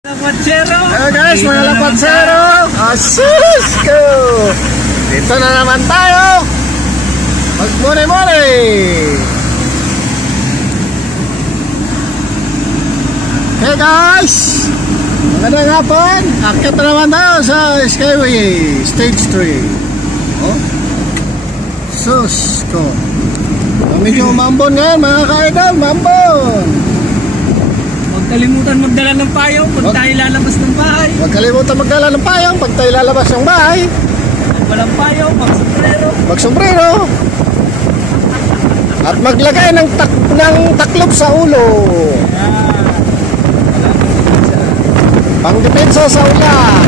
Lapatsero! Hello guys, mga lapatsero! Asus ko! Dito na naman tayo! Magmore-more! Hey guys! Magandang hapon! Akit na naman tayo sa Skyway Stage 3. Oh? Sus ko! Medyo mambon ngayon mga ka-idol! Mambon! Huwag kalimutan magdala ng payong pag tayo lalabas ng bahay. Huwag kalimutan magdala ng payong pag tayo lalabas ng bahay. Pag walang payong, magsombrero. Magsombrero. At maglagay ng taklob sa ulo. Pangdepensa sa ulan.